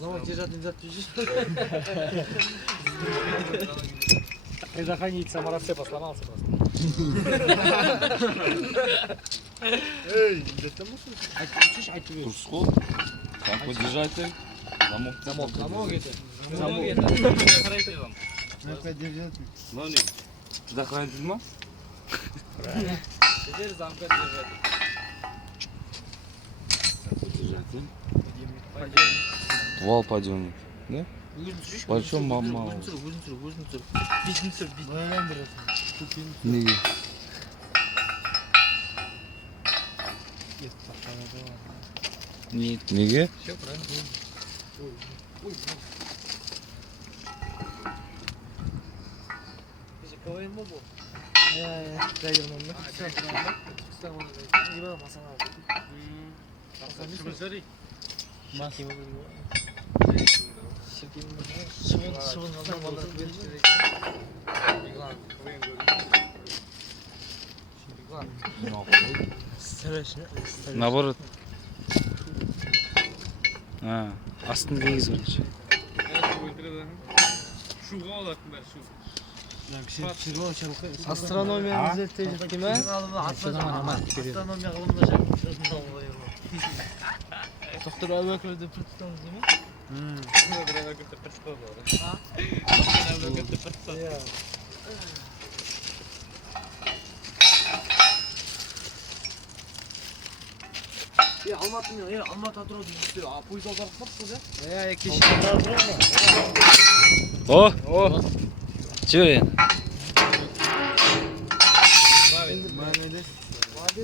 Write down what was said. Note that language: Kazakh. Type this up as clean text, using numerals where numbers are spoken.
Замок держать нельзя, пишешь? Предохранитель саморасцепа сломался просто. Эй, где-то мусор? Айтып бер. Дұрыс қой. Самоподержатель. Замок. Замок эти. Замок. Предохранитель. Мынау не? Предохранитель ма? Теперь замка держать. Подержатель. Вал подъемник. Да? Почем мама? Өзін сүр. Бізін сүр. Неге? Неге? Все правильно. КВН ма бұл? Драйвермен бе? Не бар масана. Наоборот. Астында егіз бар. Шуға алатын бәрі шу. Астрономияны зерттеп жүрді ме? Астрономия ғылымда жүрді. Доктор Әбуәкірді представдыңыз деме? Алматы атырау дейсіздер, пойыз алдарып бақсыз, Кешірім. О! Че енді?